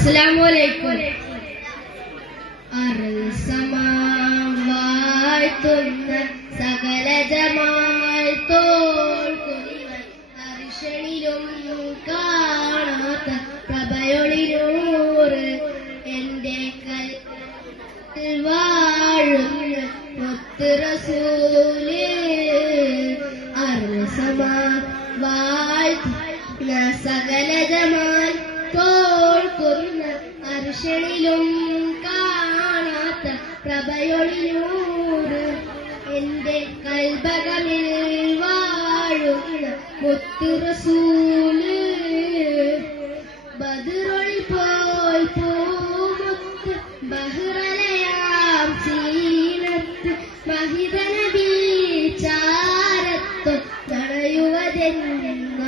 അസ്സലാമു വാഴ്ത്തുന്ന സകലജമായി തോൽക്കുന്ന അർശനിലും കാണാത്ത പ്രഭയൊളിനൂറ് എന്റെ കൽവിൽ വാഴുന്ന മുത്ത് റസൂല് വാഴ്ത്തുന്ന സകലജമായി തോൽക്കുന്ന അർശനിലും കാണാത്ത പ്രഭയൊളിനൂറ് എന്റെ കൽബകമിൽ വാഴുന്ന മുത്ത് റസൂല് ബദറൊളി പോയി പൂമുത്ത് ബഹ്റലയാം സീനത്ത് മഹിത നബി ചാരത്ത് തടയുവതെന്ന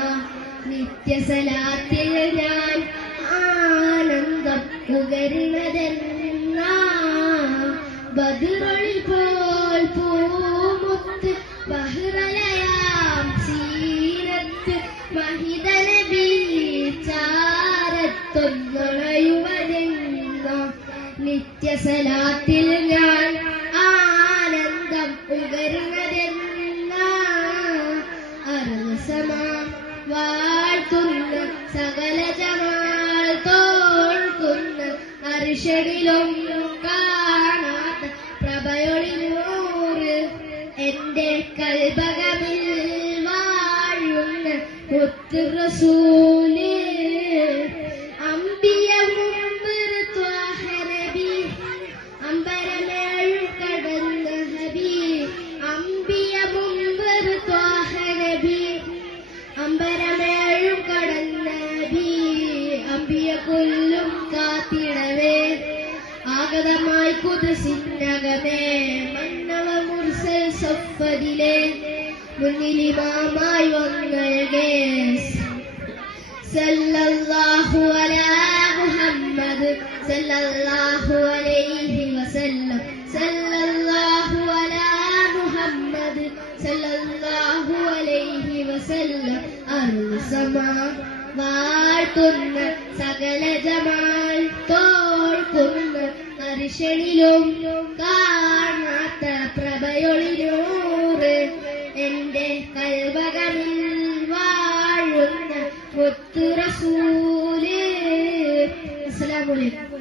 നിത്യസലാത്തിൽ ഞാൻ ആനന്ദം ഉകരുന്നതെന്ന ബദറൊളി പോൽ പൂമുത്ത് ബഹ്റലയാം സീനത്ത് മഹിത നബി ചാരത്തൊന്നുണയുവതെന്ന നിത്യസലാത്തിൽ ഞാൻ ആനന്ദം ഉകരുന്നതെന്ന അർസമാ വാഴ്ത്തുന്ന സകലജമാൽ തോൽക്കുന്ന അർശനിലും കാണാത്ത പ്രഭയൊളിനൂറ് എന്റെ കൽബകമിൽ വാഴുന്ന മുത്ത് റസൂല് അമ്പിയവും ത്വാഹ നബി അമ്പരമേഴും കടന്ന ഹബി അമ്പിയവും ത്വാഹ നബി അമ്പരമേഴും കടന്ന നബി അമ്പിയ കൊല്ലും കാത്തിടവേ ആഗതമായി കുതിസിനകമേ മന്നവ മുർസൽ സഫദിലെ മുന്നിലിമാമായി വന്നഴകേ സല്ലല്ലാഹു അലാ മുഹമ്മദ് സല്ലല്ലാഹു അലൈഹി വസല്ലം സല്ലല്ലാഹു അലാ മുഹമ്മദ് സല്ലല്ലാഹു അലൈഹി വസല്ലം അർസമാ വാഴ്ത്തുന്ന സകലജമാൽ തോൽക്കുന്ന അർശനിലും കാണാത്ത പ്രഭയൊളിനൂറ് എന്റെ കൽബകമിൽ വാഴുന്ന മുത്ത് റസൂല്. അസ്സലാമു അലൈക്കും.